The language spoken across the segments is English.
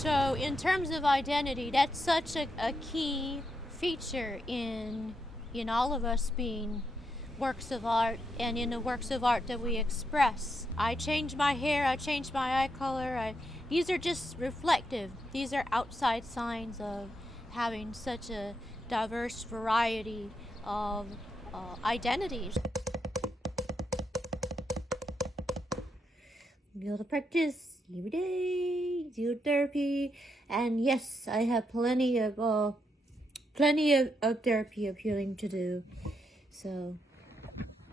So in terms of identity, that's such a key feature in all of us being works of art, and in the works of art that we express. I changed my hair, I changed my eye color. These are just reflective. These are outside signs of having such a diverse variety of identities. Be able to practice every day, do therapy, and yes, I have plenty of therapy of healing to do. So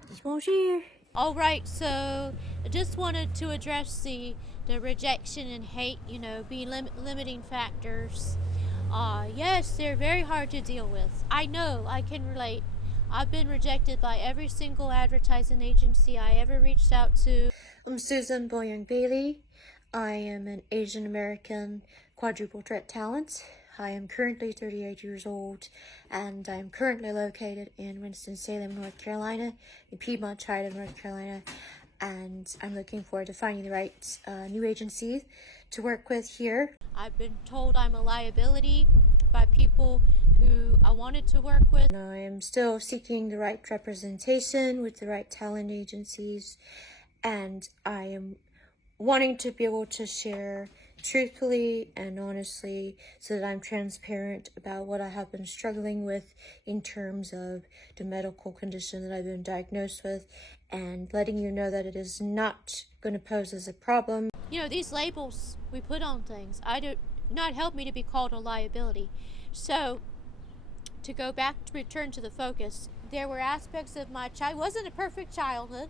just won't share. All right, so I just wanted to address the rejection and hate, being limiting factors. Yes, they're very hard to deal with. I know, I can relate. I've been rejected by every single advertising agency I ever reached out to. I'm Susan BoYoung Bailey. I am an Asian American quadruple threat talent. I am currently 38 years old, and I'm currently located in Winston-Salem, North Carolina, in Piedmont side of North Carolina, and I'm looking forward to finding the right new agency to work with here. I've been told I'm a liability by people who I wanted to work with. I am still seeking the right representation with the right talent agencies, and I am wanting to be able to share truthfully and honestly so that I'm transparent about what I have been struggling with in terms of the medical condition that I've been diagnosed with, and letting you know that it is not going to pose as a problem. These labels we put on things, I do not help me to be called a liability. So to go back, to return to the focus, there were aspects of my child. Wasn't a perfect childhood.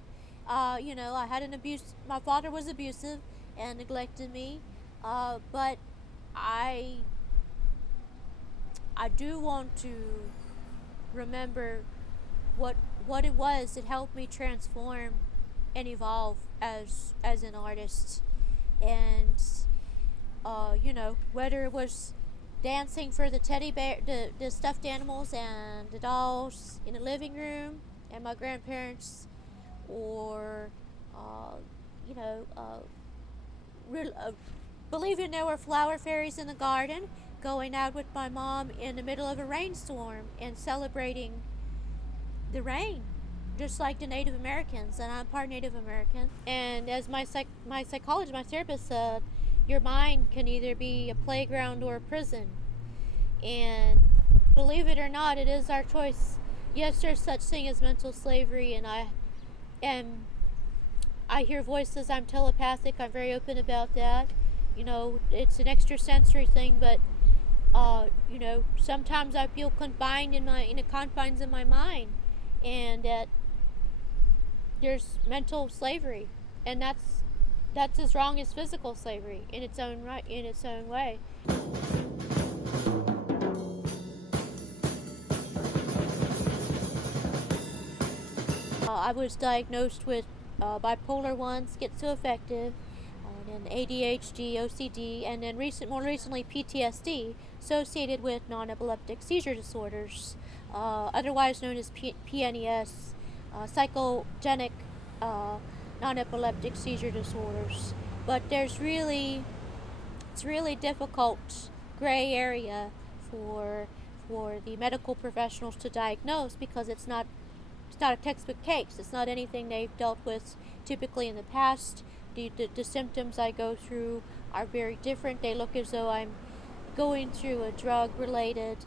I had an abuse. My father was abusive and neglected me. But I do want to remember what it was that helped me transform and evolve as an artist. And whether it was dancing for the teddy bear, the stuffed animals and the dolls in the living room and my grandparents, or believing there were flower fairies in the garden, going out with my mom in the middle of a rainstorm and celebrating the rain, just like the Native Americans, and I'm part Native American. And as my psychologist, my therapist said, your mind can either be a playground or a prison. And believe it or not, it is our choice. Yes, there's such thing as mental slavery, and I hear voices, I'm telepathic, I'm very open about that. It's an extrasensory thing, but sometimes I feel confined in the confines of my mind, and that there's mental slavery, and that's as wrong as physical slavery in its own right, in its own way. I was diagnosed with bipolar 1, schizoaffective, and ADHD, OCD, and then more recently PTSD, associated with non-epileptic seizure disorders, otherwise known as PNES, psychogenic non-epileptic seizure disorders. But it's really difficult gray area for the medical professionals to diagnose, because it's not a textbook case. It's not anything they've dealt with typically in the past. The symptoms I go through are very different. They look as though I'm going through a drug-related,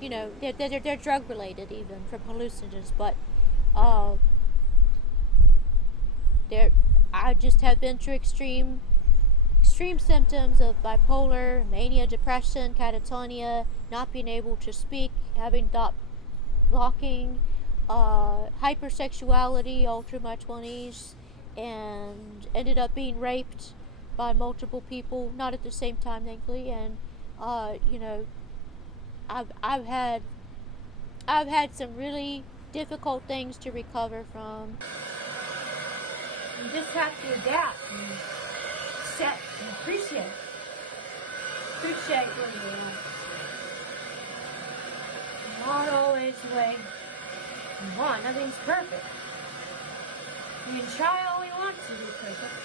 they're drug-related, even from hallucinogens. But I just have been through extreme symptoms of bipolar, mania, depression, catatonia, not being able to speak, having thought blocking, hypersexuality all through my 20s, and ended up being raped by multiple people, not at the same time, thankfully. And I've had some really difficult things to recover from. You just have to adapt and accept and appreciate where you are. Not always the way you want. Nothing's perfect. You can try all you want to be perfect.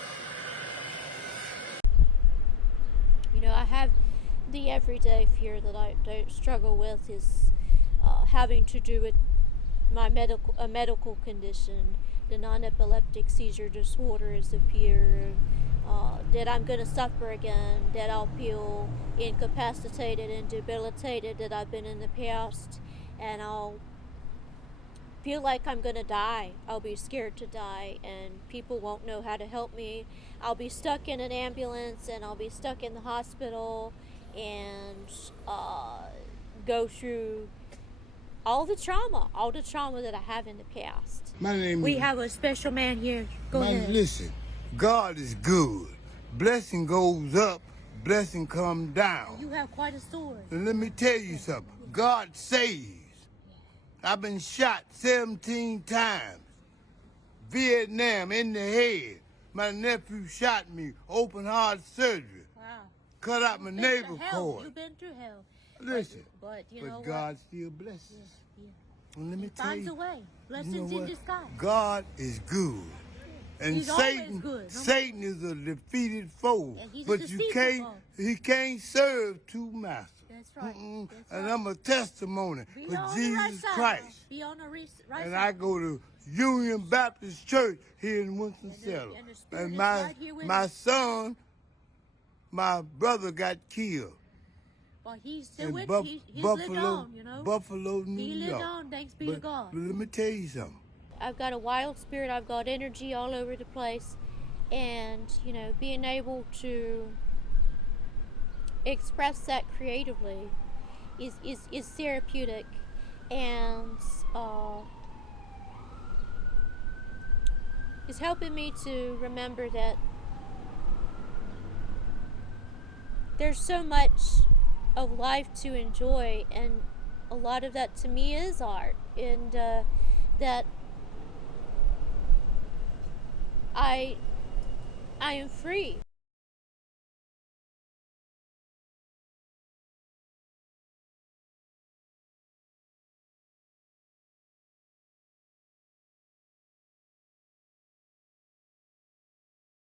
You know, I have the everyday fear that I don't struggle with is having to do with my medical condition. The non-epileptic seizure disorder is a fear that I'm going to suffer again, that I'll feel incapacitated and debilitated that I've been in the past, and I'll feel like I'm going to die. I'll be scared to die, and people won't know how to help me. I'll be stuck in an ambulance, and I'll be stuck in the hospital, and go through all the trauma that I have in the past. We have a special man here. Go ahead. Listen, God is good. Blessing goes up, blessing comes down. You have quite a story. And let me tell you something. God saves. I've been shot 17 times. Vietnam in the head. My nephew shot me, open heart surgery. Wow. Cut out my navel cord. You've been through hell. Listen, but you know God what? still blesses. Yeah. And let me tell Finds you, a way. Blessings you know in what? disguise. God is good. And He's always good. Satan is a defeated foe. And he's a But he can't serve two masters. That's right. That's And right. I'm a testimony Be for on Jesus the right side, Christ. Be on the right And side. I go to Union Baptist Church here in Winston-Salem. And the Spirit And is right here with my us. son, my brother got killed. Well, he's still in with he's Buffalo, lived on, you know. Buffalo, New He York. lived on, thanks be to God. But let me tell you something. I've got a wild spirit. I've got energy all over the place. And, you know, being able to express that creatively is therapeutic. And is helping me to remember that there's so much of life to enjoy, and a lot of that to me is art, and that I am free.